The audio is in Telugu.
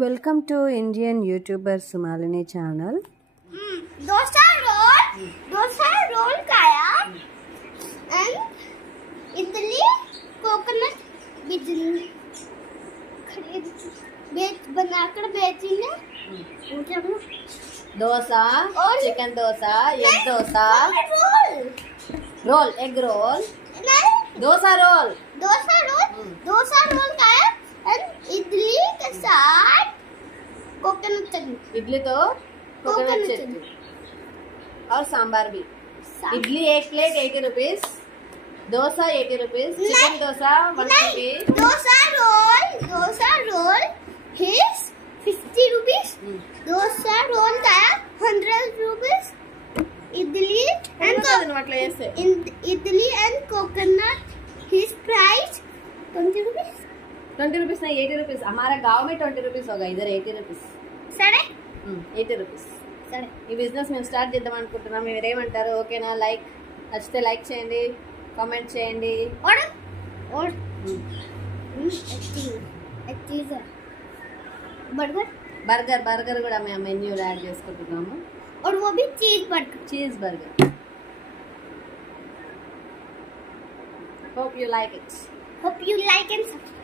Welcome to Indian YouTuber Sumalini channel. Dosa roll kaya and idli coconut बनाकर बेची ने Dosa, chicken dosa, egg dosa, roll, egg roll, dosa roll खाया and इडली के साथ कोकोनट चटनी इडली तो कोकोनट चटनी और सांबार भी। इडली एक plate 80 rupees, dosa 80 rupees, chicken dosa 150, dosa roll is 50 rupees, dosa roll का 100 rupees, idli and coconut his price 20 rupees, 20 rupees नहीं 80 रुपीज। हमारे गांव में 20 रुपीज होगा, इधर 80 रुपीज, 80 रुपीज। ఈ బిజినెస్ మేము స్టార్ట్ చేద్దాం అనుకుంటున్నాం, మీరు ఏమంటారు? ఓకేనా? లైక్ నచ్చితే లైక్ చేయండి, కామెంట్ చేయండి। బర్గర్ కూడా మేము మెన్యూలో యాడ్ చేసుకుంటున్నాము। और वो भी चीज burger. Hope you like it. Hope you like and subscribe.